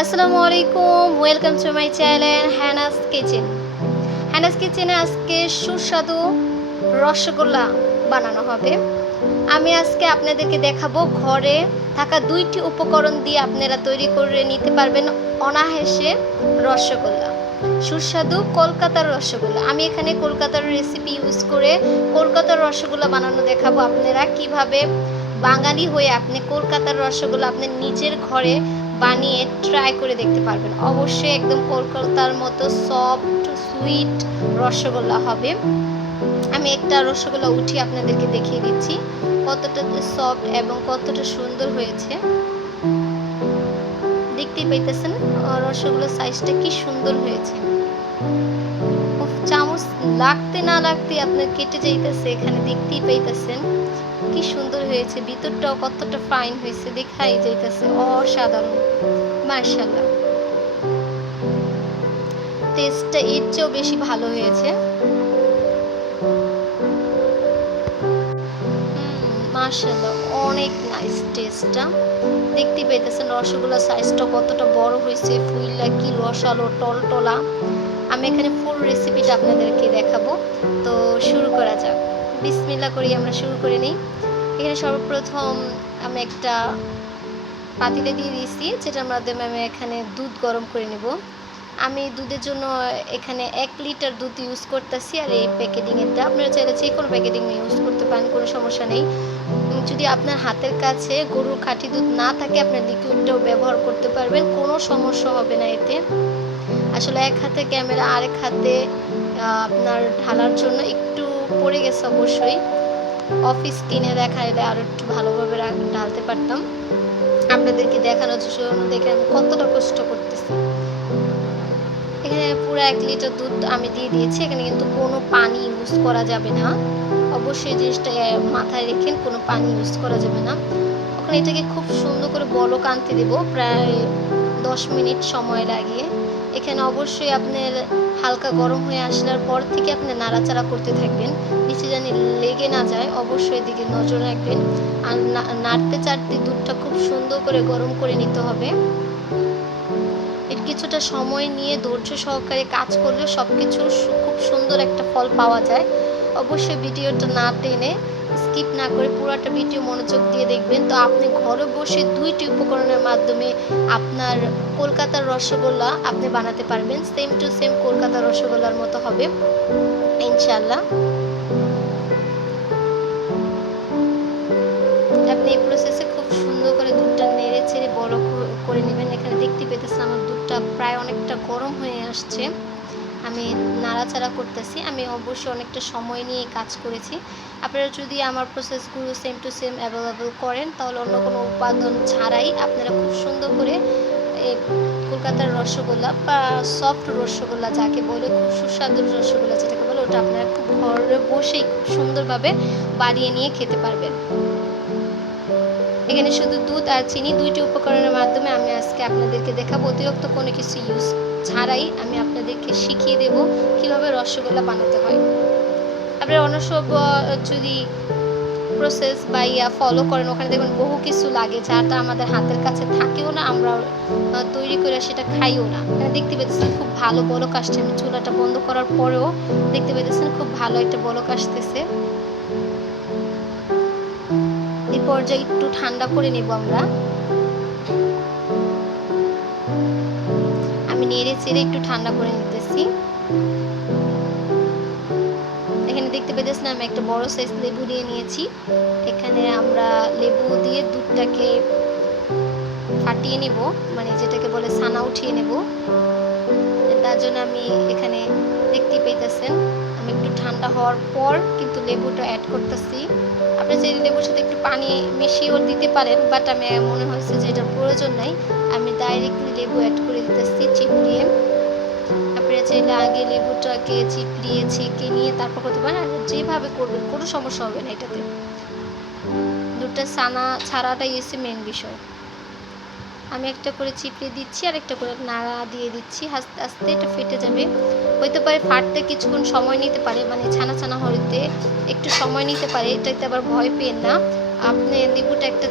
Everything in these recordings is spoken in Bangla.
আসসালামু আলাইকুম, welcome to my channel Hannah's kitchen. হ্যানাস কিচেনে আজকে সুস্বাদু রসগোল্লা বানানো হবে। আমি আজকে আপনাদেরকে দেখাবো ঘরে থাকা 2টি উপকরণ দিয়ে আপনারা তৈরি করে নিতে পারবেন অনায়াসে রসগোল্লা। সুস্বাদু কলকাতার রসগোল্লা। আমি এখানে কলকাতার রেসিপি ইউজ করে কলকাতার রসগোল্লা বানানো দেখাবো। আপনারা কিভাবে বাঙালি হয়ে আপনি কলকাতার রসগোল্লা আপনি নিজের ঘরে বানিয়ে ট্রাই করে দেখতে পারবেন। অবশ্যই একদম কলকাতার মতো সফট সুইট রসগোল্লা হবে। আমি একটা রসগোল্লা উঠিয়ে আপনাদেরকে দেখিয়ে দিচ্ছি কতটা সফট এবং কতটা সুন্দর হয়েছে। দেখতেই পাইতেছেন রসগোল্লার সাইজটা কি সুন্দর হয়েছে। চামচ লাগতে না লাগতে আপনার কেটে যাইতেছে, এখানে দেখতেই পাইতেছেন কি সুন্দর হয়েছে। ভিতরটাও কতটা ফাইন হয়েছে দেখাই যাইতেছে, অসাধারণ মাশাআল্লাহ। টেস্টটা এর চেয়েও বেশি ভালো হয়েছে। মাশাআল্লাহ, অনেক নাইস টেস্টটা। দেখতেই পাইতেছেন রসগোল্লার সাইজটা কতটা বড় হয়েছে, ফুইলা কি রসালো টলটলা। আমি এখানে ফুল রেসিপিটা আপনাদেরকে দেখাবো। তো শুরু করা যাক, বিসমিল্লাহ করি আমরা শুরু করে নিই। এখানে সর্বপ্রথম আমি একটা পাতিলে দিয়ে দিয়েছি, যেটার মাধ্যমে আমি এখানে দুধ গরম করে নেব। আমি দুধের জন্য এখানে 1 লিটার দুধ ইউজ করতেছি। আর এই প্যাকেটিংয়েরটা আপনারা চাইলে যে কোনো প্যাকেটিং ইউজ করতে পারেন, কোনো সমস্যা নেই। যদি আপনার হাতের কাছে গরুর খাঁটি দুধ না থাকে আপনার লিকুইডটাও ব্যবহার করতে পারবেন, কোনো সমস্যা হবে না এতে। আসলে এক হাতে ক্যামেরা আরেক হাতে আপনার ঢালার জন্য একটু পড়ে গেছে, অবশ্যই অফিস স্ক্রিনে দেখাইলে আরও একটু ভালোভাবে ঢালতে পারতাম। আপনাদেরকে দেখানোর জন্য দেখে আমি কতটা কষ্ট করতেছি। এখানে পুরো 1 লিটার দুধ আমি দিয়ে দিয়েছি। এখানে কিন্তু কোনো পানি ইউজ করা যাবে না, অবশ্যই জিনিসটা মাথায় রেখেন, কোনো পানি ইউজ করা যাবে না। এখন এটাকে খুব সুন্দর করে বলক আনতে দেব, প্রায় 10 মিনিট সময় লাগিয়ে। এখানে অবশ্যই আপনার হালকা গরম হয়ে আসার পর থেকে আপনি নাড়াচাড়া করতে থাকবেন, নিচে জানি লেগে না যায়, অবশ্যই এদিকে নজর রাখবেন। আর নাড়তে চাড়তে দুধটা খুব সুন্দর করে গরম করে নিতে হবে। এর কিছুটা সময় নিয়ে ধৈর্য সহকারে কাজ করলে সব কিছু খুব সুন্দর একটা ফল পাওয়া যায়। অবশ্যই ভিডিওটা না টেনে স্কিপ না করে পুরোটা ভিডিও মনোযোগ দিয়ে দেখবেন। তো আপনি ঘরে বসে 2টি উপকরণের মাধ্যমে আপনার কলকাতার রসগোল্লা আপনি বানাতে পারবেন, সেম টু সেম কলকাতার রসগোল্লার মতো হবে ইনশাল্লাহ। আপনি এই প্রসেসে খুব সুন্দর করে দুধটা নেড়ে চেড়ে বড় করে নেবেন। এখানে দেখতে পেতেছেন আমার দুধটা প্রায় অনেকটা গরম হয়ে আসছে। আমি নাড়াচাড়া করতেছি। আমি অবশ্যই অনেকটা সময় নিয়ে কাজ করেছি। আপনারা যদি আমার প্রসেসগুলো সেম টু সেম অ্যাভেলেবল করেন, তাহলে অন্য কোনো উপাদান ছাড়াই আপনারা খুব সুন্দর করে কলকাতার রসগোল্লা বা সফট রসগোল্লা যাকে বলে, খুব সুস্বাদু রসগোল্লা যেটাকে বলে, ওটা আপনারা খুব ঘরে বসেই খুব সুন্দরভাবে বানিয়ে নিয়ে খেতে পারবেন। এখানে শুধু দুধ আর চিনি 2টি উপকরণের মাধ্যমে আমি আজকে আপনাদেরকে দেখাবো। অতিরিক্ত কোনো কিছু ইউজ ছাড়াই আমি আপনাদেরকে শিখিয়ে দেব কীভাবে রসগোল্লা বানাতে হয়। আপনারা অন্য সব যদি প্রসেস বা ফলো করেন, ওখানে দেখবেন বহু কিছু লাগে যাটা আমাদের হাতের কাছে থাকেও না, আমরা তৈরি করে সেটা খাইও না। দেখতে পেতেছেন খুব ভালো বলক আসছে। আমি চুলাটা বন্ধ করার পরেও দেখতে পেতেছেন খুব ভালো একটা বলক আসতেছে। এই পর্যায়ে একটু ঠান্ডা করে নেব আমরা। আমি নেড়ে চেড়ে একটু ঠান্ডা করে নিতেছি। এখানে দেখতে পেতেছেন আমি একটা বড় সাইজ লেবু দিয়ে নিয়েছি। এখানে আমরা লেবু দিয়ে দুধটাকে ফাটিয়ে নেব, মানে যেটাকে বলে ছানা উঠিয়ে নেব। তার জন্য আমি এখানে দেখতে পেতেছেন আমি একটু ঠান্ডা হওয়ার পর কিন্তু লেবুটা অ্যাড করতেছি। আপনি চাইলে লেবুর সাথে একটু পানি মিশিয়েও দিতে পারেন, বাট আমি মনে হয়েছে যে এটার প্রয়োজন নাই, আমি ডাইরেক্টলি লেবু অ্যাড করে দিতেছি চিপড়িয়ে। আপনারা চাইলে আগে লেবুটাকে চিপড়িয়ে ছেঁকে নিয়ে তারপর করতে পারেন, আর যেভাবে করবেন কোনো সমস্যা হবে না এটাতে। দুধটা ছানা ছাড়াটাই এসে মেন বিষয়। আমি একটা করে চিপড়ে দিচ্ছি আর একটা করে নাড়া দিয়ে দিচ্ছি, আস্তে আস্তে এটা ফেটে যাবে। হইতে পারে ফাটতে কিছুক্ষণ সময় নিতে পারে, মানে ছানা ছানা হইতে একটু সময় নিতে পারে, এটাতে আবার ভয় পেন না। আপনি লেবুটা একটা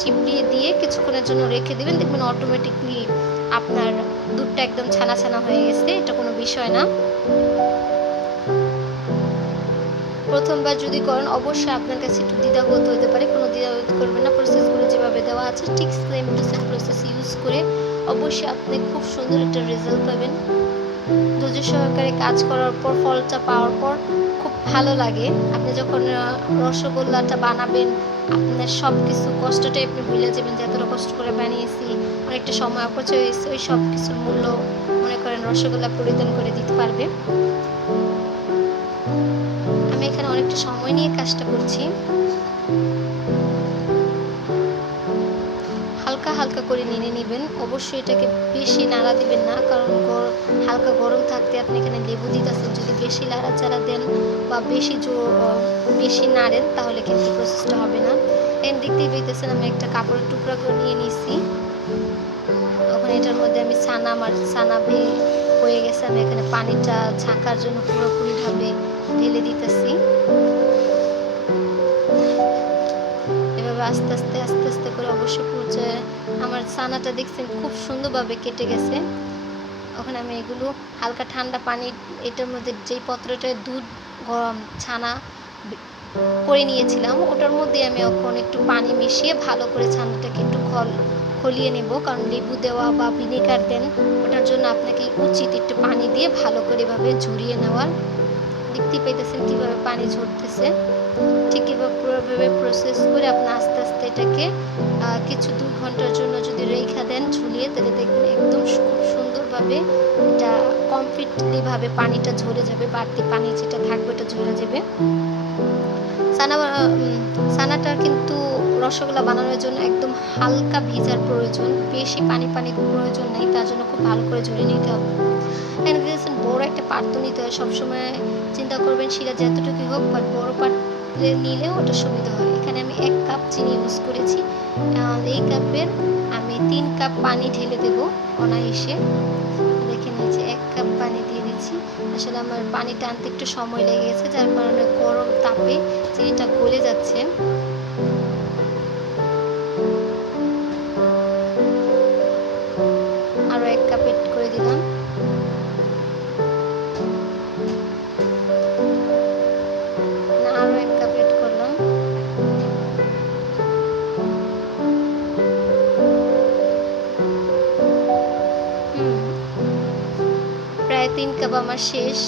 চিপড়িয়ে দিয়ে কিছুক্ষণের জন্য রেখে দেবেন, দেখবেন অটোমেটিকলি আপনার দুধটা একদম ছানা ছানা হয়ে গেছে, এটা কোনো বিষয় না। প্রথমবার যদি করেন অবশ্যই আপনার কাছে একটু দ্বিধাবোধ হতে পারে, কোনো দ্বিধাবোধ করবেন না। প্রসেসগুলো যেভাবে দেওয়া আছে ঠিক same to same process use করে অবশ্যই আপনি খুব সুন্দর একটা রেজাল্ট পাবেন। ধৈর্য সহকারে কাজ করার পর ফলটা পাওয়ার পর খুব ভালো লাগে। আপনি যখন রসগোল্লাটা বানাবেন আপনার সব কিছু কষ্টটাই আপনি ভুলে যাবেন যে এতটা কষ্ট করে বানিয়েছি, অনেকটা সময় অপচয় হয়েছে, ওই সব কিছুর মূল্য মনে করেন রসগোল্লা পরিধান করে দিতে পারবে। আমি এখানে অনেকটা সময় নিয়ে কাজটা করছি। হালকা হালকা করে নেড়ে নেবেন, অবশ্যই এটাকে বেশি নাড়া দিবেন না, কারণ হালকা গরম থাকতে আপনি এখানে লেবু দিতেছেন। যদি বেশি নাড়াচাড়া দেন বা বেশি নাড়েন তাহলে কিন্তু প্রসেসটা হবে না। এখানে দেখতেই পেতেছেন আমি একটা কাপড়ের টুকরা করে নিয়ে নিছি। তখন এটার মধ্যে আমি ছানা হয়ে গেছে, আমি এখানে পানিটা ছাকার জন্য পুরোপুরিভাবে ঢেলে দিতেছি। আস্তে আস্তে আস্তে আস্তে করে অবশ্য আমার ছানাটা দেখছেন খুব সুন্দরভাবে কেটে গেছে। ওখানে আমি এগুলো হালকা ঠান্ডা পানি, এটার মধ্যে যেই পত্রটায় দুধ গরম ছানা করে নিয়েছিলাম ওটার মধ্যে আমি এখন একটু পানি মিশিয়ে ভালো করে ছানাটাকে একটু খলিয়ে নেব, কারণ লেবু দেওয়া বা ভিনেগার দেন ওটার জন্য আপনাকে উচিত একটু পানি দিয়ে ভালো করে এভাবে ঝরিয়ে নেওয়ার। দেখতেই পেতেছেন কীভাবে পানি ঝরতেছে। ঠিক এভাবে পুরোভাবে প্রসেস করে আপনি আস্তে আস্তে এটাকে কিছু 2 ঘন্টার জন্য যদি রেখে দেন ঝুলিয়ে, তাহলে দেখবেন একদম খুব সুন্দরভাবে এটা কমপ্লিটলিভাবে পানিটা ঝরে যাবে, বাড়তি পানি যেটা থাকবে ওটা ঝরে যাবে। ছানাটার কিন্তু রসগোল্লা বানানোর জন্য একদম হালকা ভিজার প্রয়োজন, বেশি পানি প্রয়োজন নেই, তার জন্য খুব ভালো করে ঝরিয়ে নিতে হবে। এখানে দেখছেন বড় একটা পাত্র নিতে হয়, সবসময় চিন্তা করবেন শিরা যতটুকু হোক বাট বড় পাত্রে নিলেও ওটা সুবিধা হয়। এখানে আমি 1 কাপ চিনি ইউজ করেছি, এই কাপের আমি 3 কাপ পানি ঢেলে দেবো অনায়াসে। দেখে নিয়েছি 1 কাপ পানি দিয়ে দিচ্ছি। আসলে আমার পানিটা আনতে একটু সময় লেগে গেছে, যার কারণে গরম তাপে চিনিটা গলে যাচ্ছে। আরও 1 কাপ এড করে দিলাম। আরও 1 কাপ এড করলাম। প্রায় 3 কাপ আমার শেষ।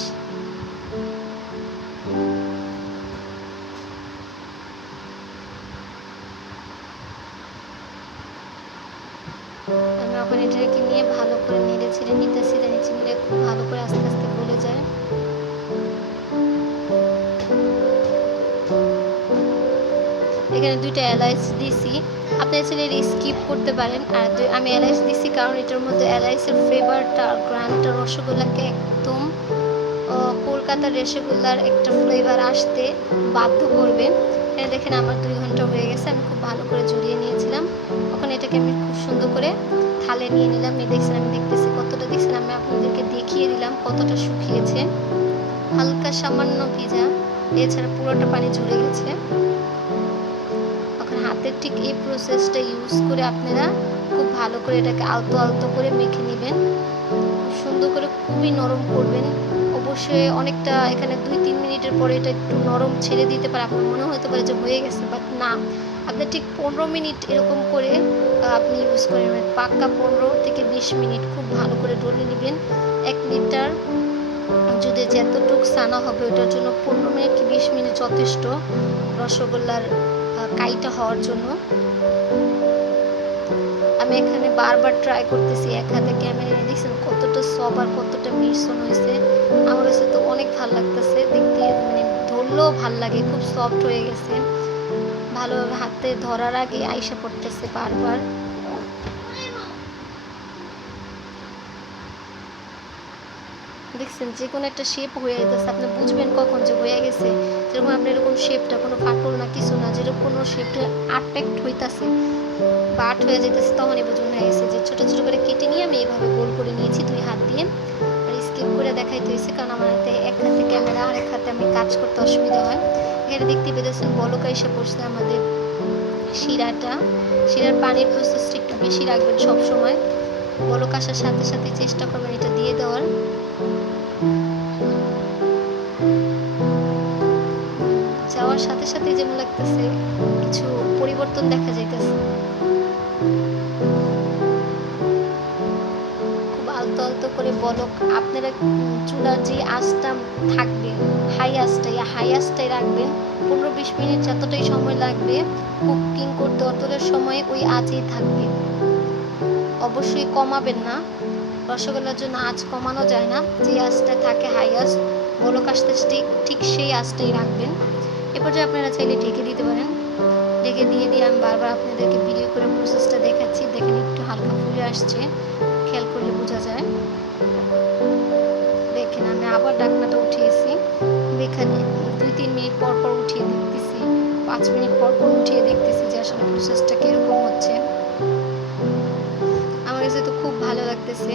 আমি এখন এটাকে নিয়ে ভালো করে নেড়ে ছেড়ে নিতেছি, জানি চিনিটা খুব ভালো করে আস্তে আস্তে গলে যায়। এখানে 2টা এলাচ দিছি, আপনি চাইলে স্কিপ করতে পারেন। আর আমি এলাচ দিছি কারণ এটার মধ্যে এলাচের ফ্লেভারটা আর গ্রানটা রসগোল্লাকে একদম কলকাতার রসগোল্লার একটা ফ্লেভার আসতে বাধ্য করবে। এখানে দেখেন আমার 2 ঘন্টা হয়ে গেছে, আমি খুব ভালো করে জড়িয়ে নিয়েছিলাম। ওখানে এটাকে আমি খুব সুন্দর করে থালে নিয়ে নিলাম। আমি দেখতেছি কতটা, দেখছেন আমি আপনাদেরকে দেখিয়ে দিলাম কতটা শুকিয়েছে, হালকা সামান্য ভিজা, এছাড়া পুরোটা পানি ঝরে গেছে। এখন হাতের ঠিক এই প্রসেসটা ইউজ করে আপনারা খুব ভালো করে এটাকে আলতো আলতো করে মেখে নেবেন, খুব সুন্দর করে, খুবই নরম করবেন। অবশ্যই অনেকটা এখানে 2-3 মিনিটের পরে এটা একটু নরম ছেড়ে দিতে পারে, আপনার মনে হতে পারে যে হয়ে গেছে, বাট না, আপনি ঠিক 15 মিনিট এরকম করে আপনি ইউজ করে নেবেন, পাক্কা 15 থেকে 20 মিনিট খুব ভালো করে ডলে নেবেন। 1 লিটার যদি যতটুক ছানা হবে ওটার জন্য 15 মিনিট কি 20 মিনিট যথেষ্ট রসগোল্লার কাইটা হওয়ার জন্য। আমি এখানে বারবার ট্রাই করতেছি, এক হাতে ক্যামেরা নিয়ে, দেখছেন কতটা সফট আর কতটা মিশ্রণ হয়েছে। আমার কাছে তো অনেক ভালো লাগতেছে দেখতে, মানে ধরলেও ভাল লাগে, খুব সফট হয়ে গেছে, ভালোভাবে হাতে ধরার আগে আইসা পড়তেছে বারবার। দেখছেন যে কোনো একটা শেপ হয়ে যেতেছে, আপনি বুঝবেন কখন যে হয়ে গেছে, যেরকম আপনার এরকম শেপটা কোনো ফাটল না কিছু না, যেরকম কোনো শেপটা আর্টেক্ট হইতাছে বা আর্ট হয়ে যেতেছে তখনই বুঝুন হয়ে গেছে। যে ছোটো ছোটো করে কেটে নিয়ে আমি এইভাবে গোল করে নিয়েছি 2 হাত দিয়ে, আর স্কিপ করে দেখাইতে হয়েছে কারণ আমার হাতে এক হাতে ক্যামেরা আর এক হাতে আমি কাজ করতে অসুবিধা হয়। এখানে দেখতে পেতেছেন বলকা এসে পড়ছে আমাদের শিরার পানির প্রসেসটা একটু বেশি রাখবেন সব সময়, বলক আসার সাথে সাথে চেষ্টা করবেন এটা দিয়ে দেওয়ার। যাওয়ার সাথে সাথে যেমন লাগতেছে কিছু পরিবর্তন দেখা যাইতেছে। খুব আলতো আলতো করে বলক আপনারা চুলার যে আঁচটা থাকবে হাই আঁচটাই রাখবেন। 15-20 মিনিট যতটাই সময় লাগবে কুকিং করতে অতটা সময় ওই আঁচেই থাকবে। অবশ্যই কমাবেন না, রসগোল্লার জন্য আঁচ কমানো যায় না। যে আঁচটা থাকে হাই আঁচ, বলক আসতে ঠিক সেই আঁচটাই রাখবেন। এরপর যে আপনারা চাইলে ঢেকে দিতে পারেন। ঢেকে দিয়ে আমি বারবার আপনাদেরকে ভিডিও করে প্রসেসটা দেখাচ্ছি। দেখেন একটু হালকা ফুলে আসছে, খেয়াল করলে বোঝা যায়। দেখেন আমি আবার ঢাকনাটা উঠিয়েছি। এখানে 2-3 মিনিট পর পর উঠিয়ে দেখতেছি, 5 মিনিট পর পর উঠিয়ে দেখতেছি যে আসলে প্রসেসটা কীরকম হচ্ছে। আমার কাছে তো খুব ভালো লাগতেছে।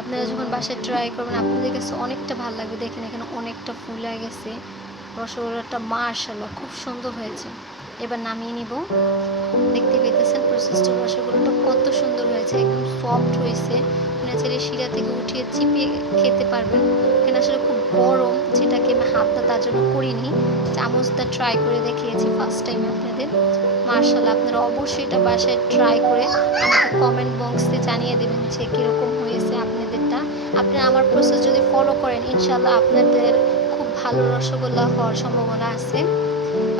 আপনারা যখন বাসায় ট্রাই করবেন আপনাদের কাছে অনেকটা ভালো লাগবে। দেখেন এখানে অনেকটা ফুলে গেছে রসগোল্লাটা, মাশাআল্লাহ খুব সুন্দর হয়েছে। এবার নামিয়ে নিব। দেখতে পেতেছেন প্রসেসটা, রসগোল্লাটা কত সুন্দর হয়েছে, একদম সফট হয়েছে। চাইলে শিরা থেকে উঠিয়ে চিপিয়ে খেতে পারবেন। এখানে আসলে খুব গরম, যেটাকে আমি হাতটা তার জন্য করিনি, চামচটা ট্রাই করে দেখিয়েছি ফার্স্ট টাইম আপনাদের। মাশাআল্লাহ আপনারা অবশ্যই এটা বাসায় ট্রাই করে আমাকে কমেন্ট বক্সে জানিয়ে দেবেন যে কীরকম হয়েছে আপনাদেরটা। আপনারা আমার প্রসেস যদি ফলো করেন ইনশাআল্লাহ আপনাদের খুব ভালো রসগোল্লা হওয়ার সম্ভাবনা আছে।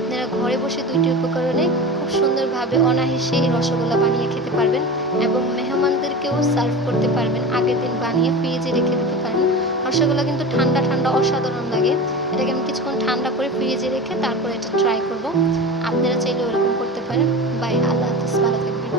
আপনারা ঘরে বসে 2টি উপকরণে খুব সুন্দরভাবে অনায়াসে এই রসগোল্লা বানিয়ে খেতে পারবেন এবং মেহমানদেরকেও সার্ভ করতে পারবেন। আগের দিন বানিয়ে ফ্রিজে রেখে দিতে পারেন। রসগোল্লা কিন্তু ঠান্ডা ঠান্ডা অসাধারণ লাগে। এটাকে আমি কিছুক্ষণ ঠান্ডা করে ফ্রিজে রেখে তারপর এটা ট্রাই করব। আপনারা চাইলে ওরকম করতে পারেন। বাই, আল্লাহ হাফেজ, ভালো থাকবেন।